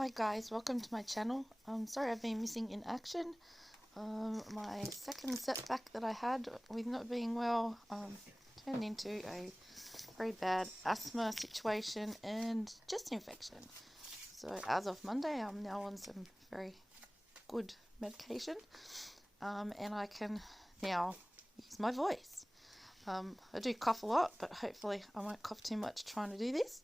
Hi guys, welcome to my channel. Sorry I've been missing in action. My second setback that I had with not being well turned into a very bad asthma situation and chest infection. So as of Monday I'm now on some very good medication and I can now use my voice. I do cough a lot, but hopefully I won't cough too much trying to do this.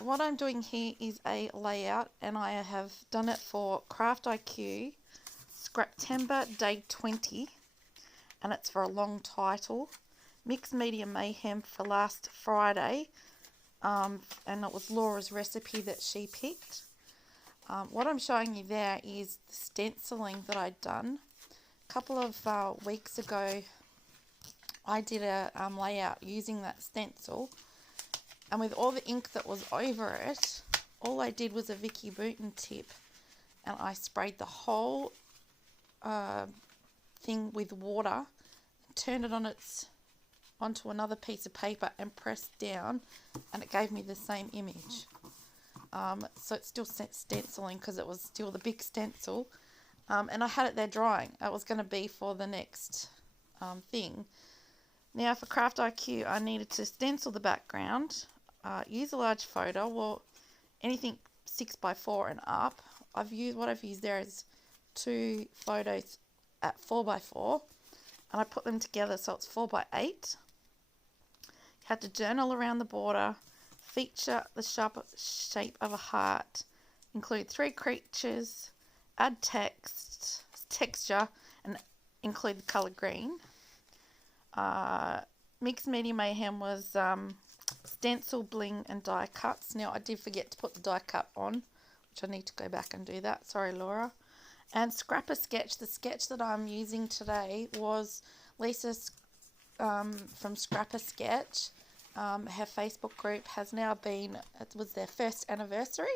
What I'm doing here is a layout, and I have done it for Craft IQ Scraptember Day 20, and it's for a long title. Mixed Media Mayhem for last Friday, and it was Laura's recipe that she picked. What I'm showing you there is the stenciling that I'd done. A couple of weeks ago, I did a layout using that stencil. And with all the ink that was over it, all I did was a Vicky Booten tip, and I sprayed the whole thing with water, turned it onto another piece of paper and pressed down, and it gave me the same image. So it's still stenciling because it was still the big stencil, and I had it there drying. It was going to be for the next thing. Now for Craft IQ, I needed to stencil the background. Use a large photo, well, anything 6x4 and up. What I've used there is 2 photos at 4x4, and I put them together so it's 4x8. Had to journal around the border, feature the sharp shape of a heart, include 3 creatures, add texture, and include the colour green. Mixed Media Mayhem was stencil, bling, and die cuts. Now I did forget to put the die cut on, which I need to go back and do that. Sorry, Laura. And Scrapper Sketch. The sketch that I'm using today was Lisa's from Scrapper Sketch. Her Facebook group has now been, it was their first anniversary,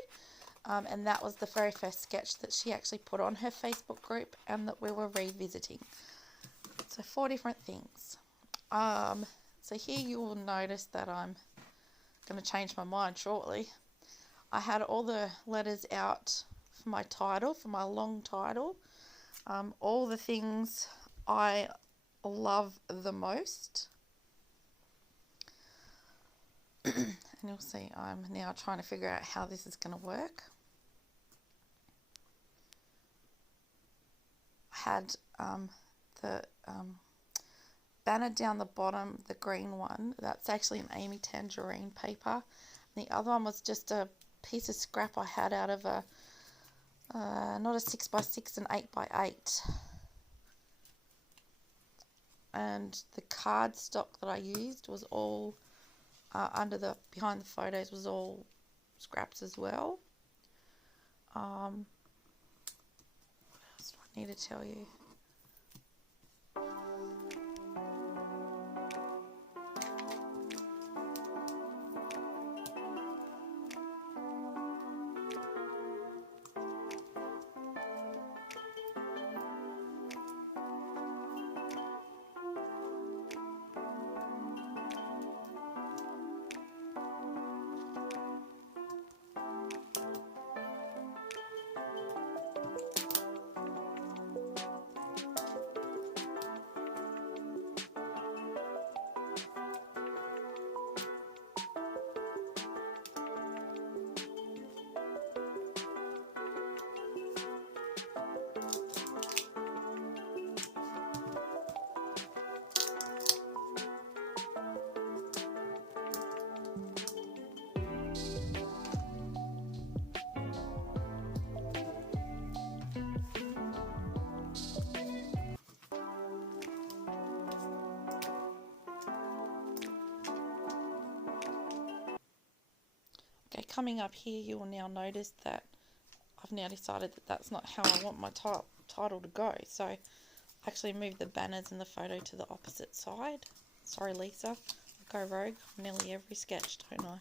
and that was the very first sketch that she actually put on her Facebook group and that we were revisiting. So 4 different things. So here you will notice that I'm going to change my mind shortly. I had all the letters out for my title, for my long title. All the things I love the most. And you'll see I'm now trying to figure out how this is going to work. I had the banner down the bottom, the green one, that's actually an Amy Tangerine paper. And the other one was just a piece of scrap I had out of a, not a 6x6, an 8x8. And the cardstock that I used was all, behind the photos was all scraps as well. What else do I need to tell you? Okay, coming up here you will now notice that I've now decided that that's not how I want my title to go. So I actually moved the banners and the photo to the opposite side. Sorry Lisa, I go rogue on nearly every sketch, don't I?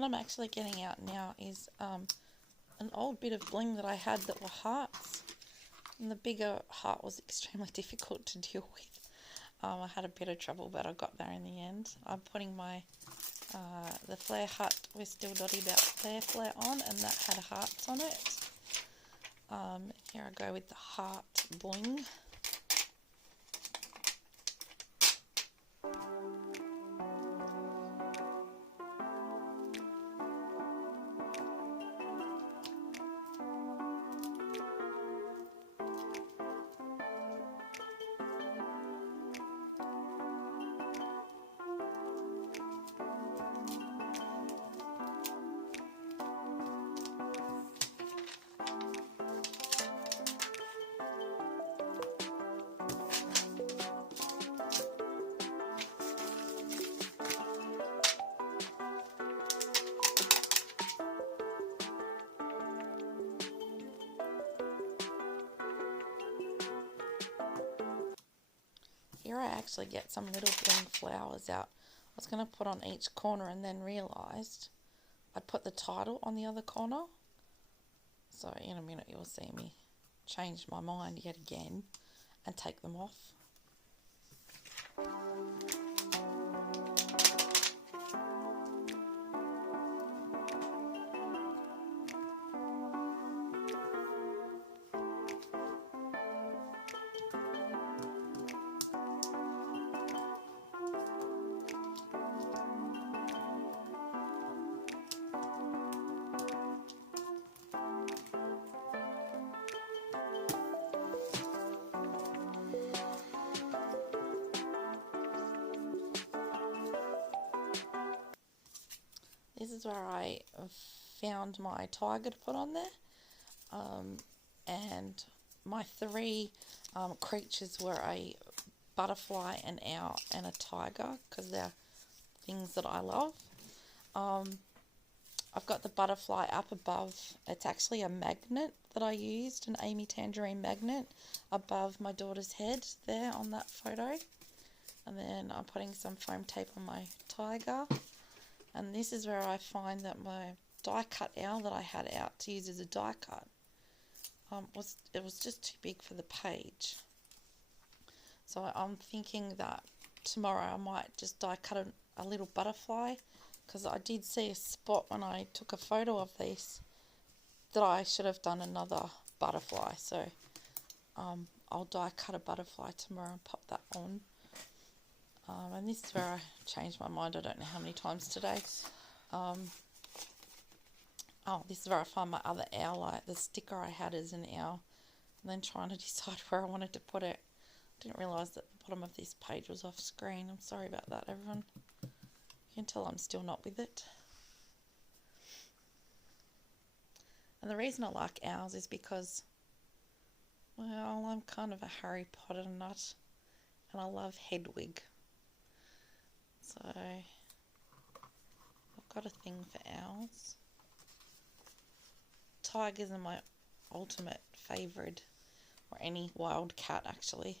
what I'm actually getting out now is an old bit of bling that I had that were hearts. And the bigger heart was extremely difficult to deal with. I had a bit of trouble, but I got there in the end. I'm putting my the Flair hut with Still Dotty About Flair on, and that had hearts on it. Here I go with the heart bling. Here I actually get some little bling flowers out. I was going to put on each corner and then realised I'd put the title on the other corner. So in a minute you'll see me change my mind yet again and take them off. This is where I found my tiger to put on there, and my three creatures were a butterfly, an owl and a tiger, because they're things that I love. I've got the butterfly up above. It's actually a magnet that I used, an Amy Tangerine magnet above my daughter's head there on that photo. And then I'm putting some foam tape on my tiger. And this is where I find that my die cut owl that I had out to use as a die cut it was just too big for the page. So I'm thinking that tomorrow I might just die cut a little butterfly, because I did see a spot when I took a photo of this that I should have done another butterfly. So I'll die cut a butterfly tomorrow and pop that on. And this is where I changed my mind, I don't know how many times today. Oh, this is where I find my other owl, the sticker I had as an owl, and then trying to decide where I wanted to put it. I didn't realise that the bottom of this page was off screen. I'm sorry about that, everyone. You can tell I'm still not with it. And the reason I like owls is because, well, I'm kind of a Harry Potter nut, and I love Hedwig. So, I've got a thing for owls. Tigers are my ultimate favourite, or any wild cat actually.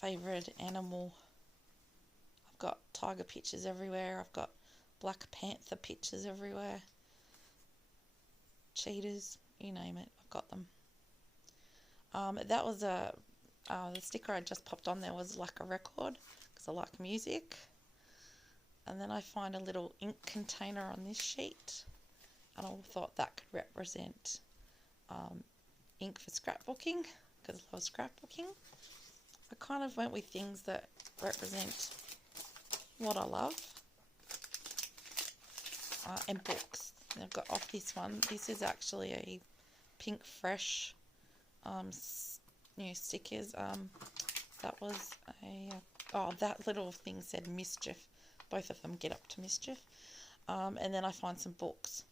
Favourite animal. I've got tiger pictures everywhere. I've got Black Panther pictures everywhere. Cheetahs, you name it, I've got them. That was the sticker I just popped on there was like a record, because I like music. And then I find a little ink container on this sheet, and I thought that could represent ink for scrapbooking, because I love scrapbooking. I kind of went with things that represent what I love, and books. I've got off this one. This is actually a Pink Fresh new stickers. That was that little thing said mischief. Both of them get up to mischief. And then I find some books.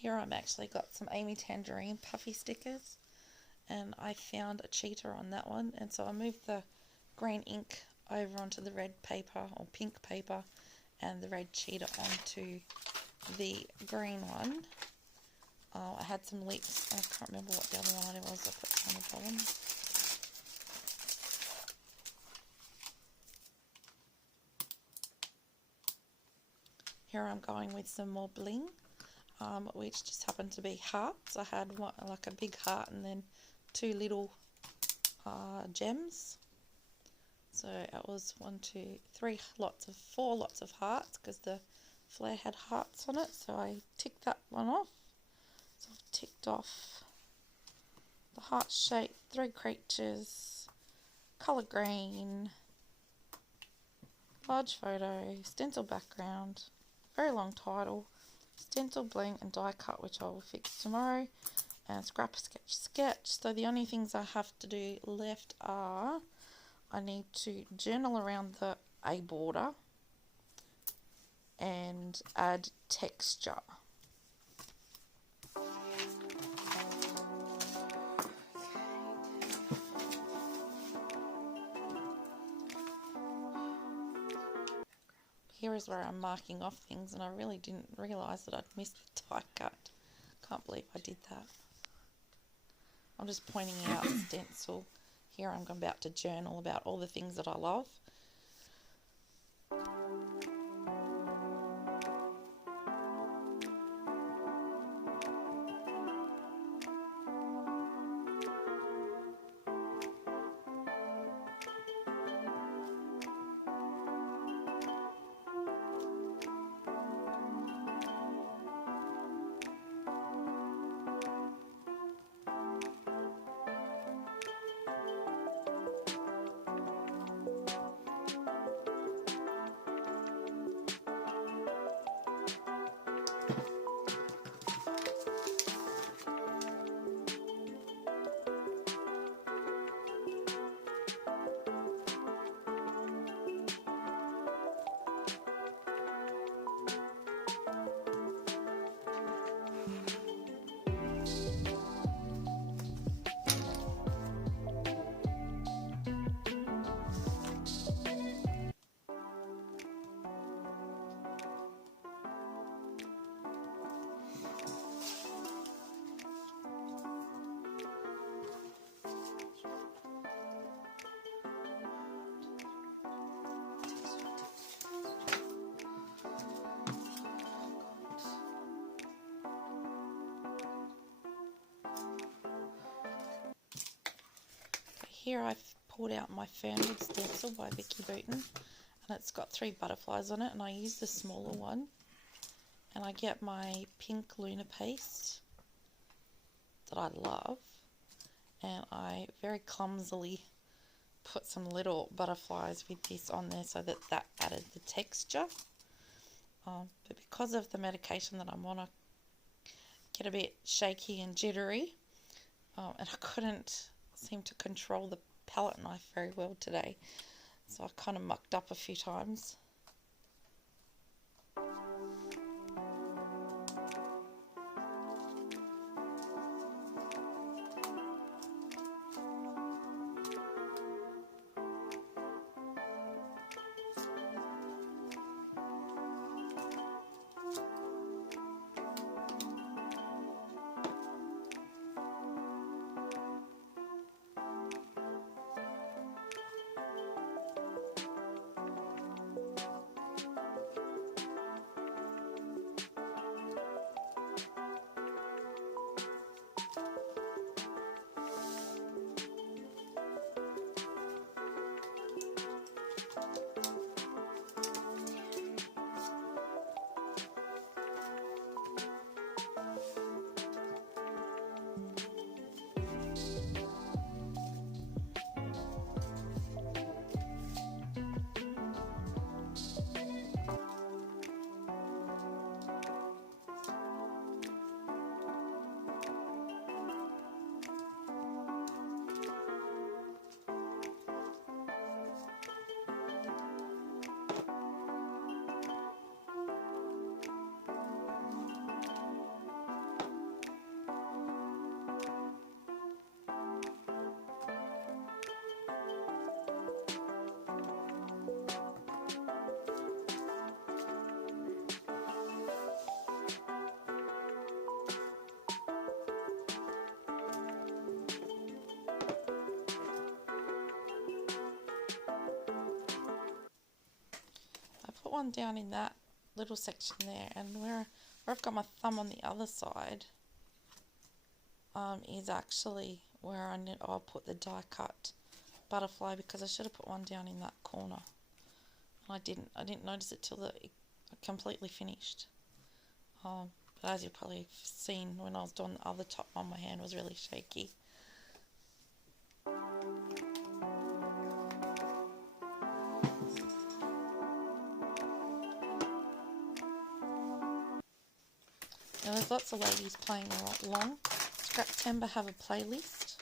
Here I've actually got some Amy Tangerine puffy stickers, and I found a cheetah on that one, and so I moved the green ink over onto the red paper or pink paper and the red cheetah onto the green one. I had some lips, I can't remember what the other one it was, I put on the bottom. Here I'm going with some more bling, which just happened to be hearts. I had one, like a big heart and then two little gems. So it was 4 lots of hearts because the flare had hearts on it. So I ticked that one off. So I've ticked off the heart shape, 3 creatures, colour green, large photo, stencil background, very long title, stencil bling and die cut, which I will fix tomorrow, and scrap sketch. So the only things I have to do left are I need to journal around the A border and add texture. Here is where I'm marking off things, and I really didn't realise that I'd missed the die cut. Can't believe I did that. I'm just pointing out the stencil. Here I'm about to journal about all the things that I love. Here I've pulled out my Fernwood stencil by Vicky Booten, and it's got 3 butterflies on it, and I use the smaller one, and I get my pink Luna paste that I love, and I very clumsily put some little butterflies with this on there so that added the texture. But because of the medication that I'm on, I get a bit shaky and jittery, and I couldn't seem to control the palette knife very well today, so I kind of mucked up a few times. one down in that little section there, and where I've got my thumb on the other side is actually where I'll put the die cut butterfly, because I should have put one down in that corner. I didn't notice it till it completely finished. But as you've probably seen, when I was doing the other top one, my hand was really shaky. Now there's lots of ladies playing along. Scraptember have a playlist.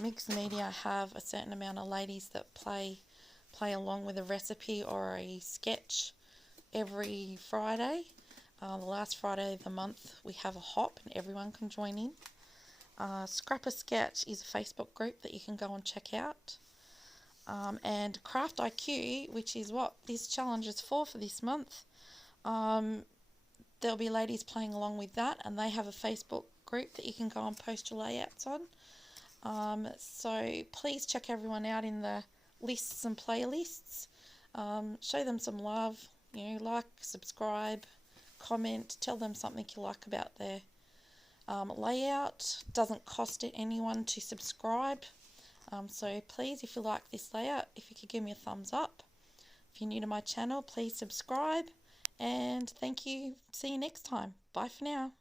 Mixed Media have a certain amount of ladies that play along with a recipe or a sketch every Friday. The last Friday of the month we have a hop and everyone can join in. Scrap a Sketch is a Facebook group that you can go and check out. And Craft IQ, which is what this challenge is for this month, there'll be ladies playing along with that, and they have a Facebook group that you can go and post your layouts on. So please check everyone out in the lists and playlists. Show them some love, like, subscribe, comment, tell them something you like about their layout. Doesn't cost anyone to subscribe. So please, if you like this layout, if you could give me a thumbs up. If you're new to my channel, please subscribe. And thank you. See you next time. Bye for now.